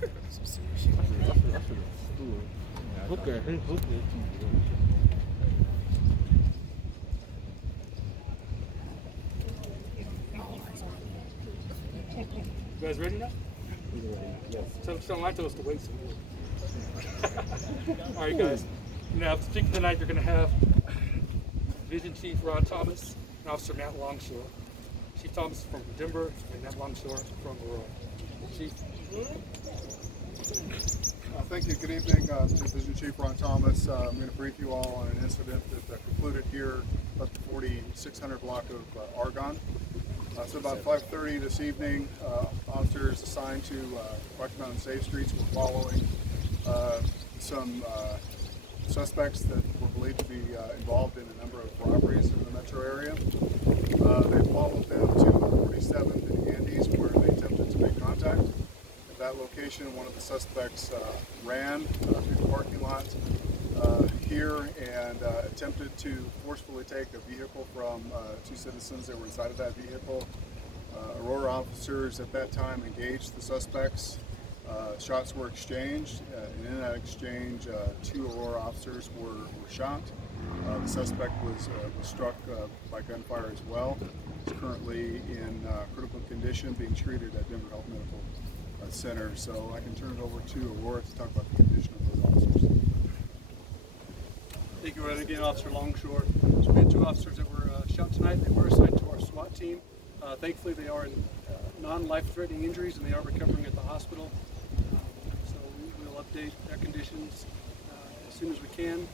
Okay. You guys ready now? Yes. Tell my toast to wait some more. All right, guys. Now, speaking tonight, you're going to have Division Chief Ron Thomas and Officer Matt Longshore. Chief Thomas from Denver and Matt Longshore from Aurora. Chief. Thank you. Good evening, Division Chief Ron Thomas. I'm going to brief you all on an incident that concluded here at the 4600 block of Argonne. So about 5:30 this evening, officers assigned to Rocky Mountain Safe Streets were following some suspects that were believed to be involved in a number of robberies in the metro area. They followed them to 47th and Andes, where they attempted to make contact. At that location, one of the suspects ran through the parking lot here and attempted to forcefully take a vehicle from two citizens that were inside of that vehicle. Aurora officers at that time engaged the suspects. Shots were exchanged, and in that exchange, two Aurora officers were shot. The suspect was struck by gunfire as well. He's currently in critical condition, being treated at Denver Health Medical Center. So I can turn it over to Aurora to talk about the condition of those officers. Thank you, again, Officer Longshore. So we had two officers that were shot tonight. They were assigned to our SWAT team. Thankfully, they are in non-life-threatening injuries, and they are recovering at the hospital. So we will update their conditions as soon as we can.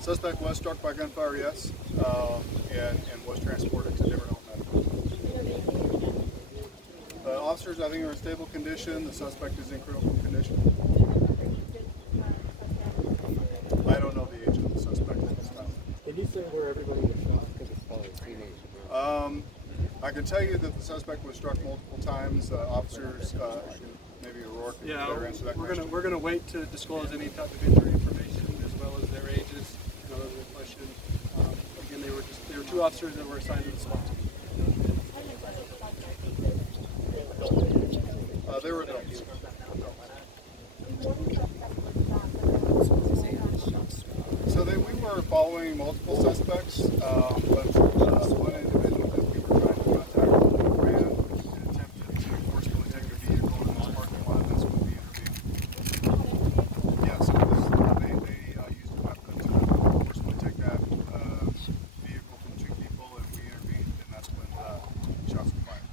Suspect was struck by gunfire, yes, and was transported to Denver Health Medical. The officers, I think, are in stable condition. The suspect is in critical condition. I don't know the age of the suspect at this time. Did you say where everybody was shot? Because it's probably teenagers. I can tell you that the suspect was struck multiple times. Officers, maybe Aurora could better answer that question. We're going to wait to disclose any type of injury information as well as their ages. Another question. Again, there were two officers that were assigned to the SWAT team. They were adults. So we were following multiple suspects, but one individual that we were trying to contact ran and attempted to forcefully take a vehicle in this parking lot. That's when we intervened. Yes, they used a weapon to forcefully take that vehicle from two people, and we intervened, and that's when shots were fired.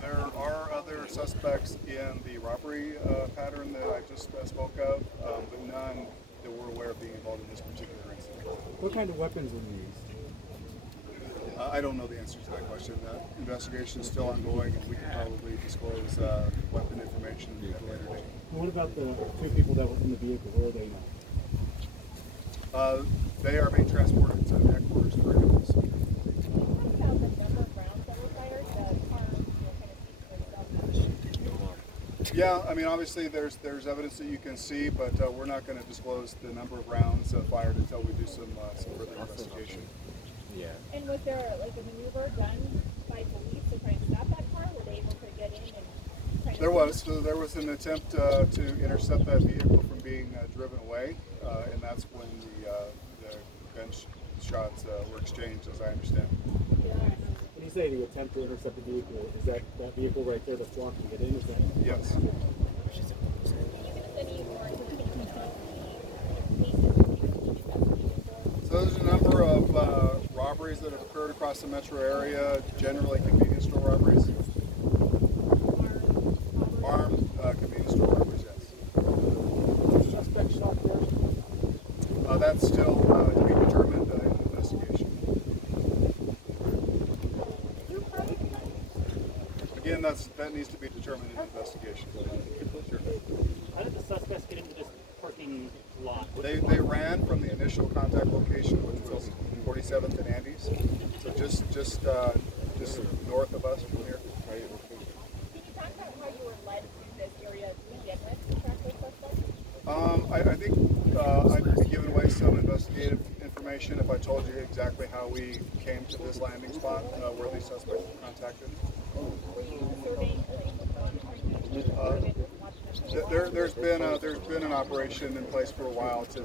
There are other suspects in the robbery pattern that I just spoke of, but none that we're aware of being involved in this particular incident. What kind of weapons were used? I don't know the answer to that question. The investigation is still ongoing, and we can probably disclose weapon information at a later date. What about the two people that were in the vehicle? Where are they now? They are being transported to headquarters for interviews. Yeah, I mean, obviously there's evidence that you can see, but we're not going to disclose the number of rounds fired until we do some further investigation. Yeah. And was there like a maneuver done by police to try and stop that car? Were they able to get in and try to... There was an attempt to intercept that vehicle from being driven away, and that's when the gunshots were exchanged, as I understand. When you say the attempt to intercept the vehicle, is that vehicle right there that's blocking it in? Is that? Yes. So there's a number of robberies that have occurred across the metro area, generally convenience store robberies. Armed convenience store robberies, yes. Suspect shot there? That's still to be determined in the investigation. Again, that needs to be determined in the investigation. How did the suspects get into this parking lot? They ran from the initial contact location, which was 47th and Andes, so just north of us from here. Can you talk about how you were led to this area to begin with? I think I'd be giving away some investigative information if I told you exactly how we came to this landing spot where these suspects were contacted. Were you surveying, There's been an operation in place for a while to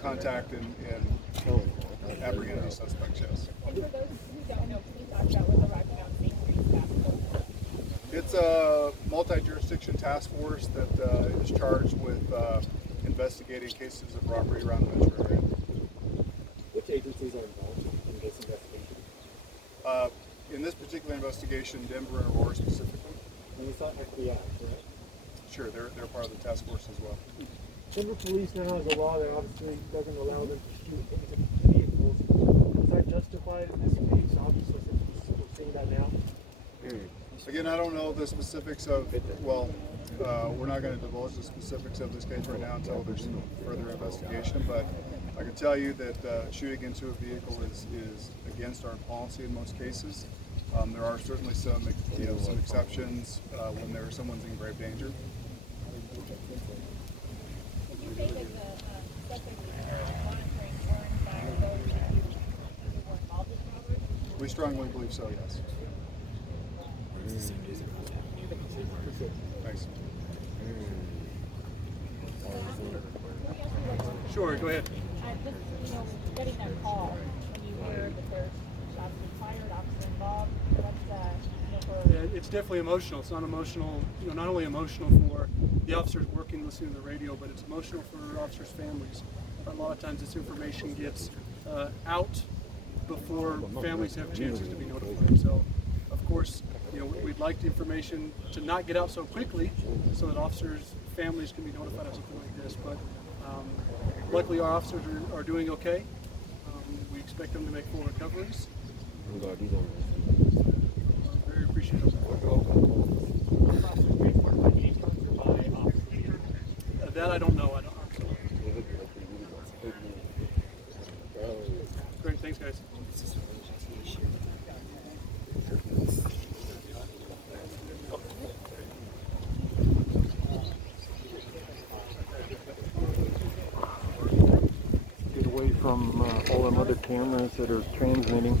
contact and apprehend these suspects. Yes. And for those who don't know, can you talk about what the Rocky Mountain St. Mary's Task Force is? It's a multi-jurisdiction task force that is charged with investigating cases of robbery around the metro area. Which agencies are involved in this investigation? In this particular investigation, Denver and Aurora specifically. And it's not FBI, correct? Sure, they're part of the task force as well. Denver police now has a law that obviously doesn't allow them to shoot into vehicles. Is that justified in this case? Obviously, since we're seeing that now. Again, I don't know the specifics of, well, we're not going to divulge the specifics of this case right now until there's some further investigation, but I can tell you that shooting into a vehicle is against our policy in most cases. There are certainly some exceptions when someone's in grave danger. Would you say that the suspects are monitoring or in fact those who were involved in robbery? We strongly believe so, yes. Thanks. Sure, go ahead. Just, getting that call when you hear that there's shots being fired, officer involved, for... Yeah, it's definitely emotional. It's not emotional, not only emotional for the officers working, listening to the radio, but it's emotional for officers' families. A lot of times this information gets out before families have chances to be notified. So, of course, we'd like the information to not get out so quickly so that officers' families can be notified of something like this. But luckily our officers are doing okay. We expect them to make full recoveries. Very appreciative. That I don't know. I'm sorry. Great, thanks guys. Get away from all them other cameras that are transmitting.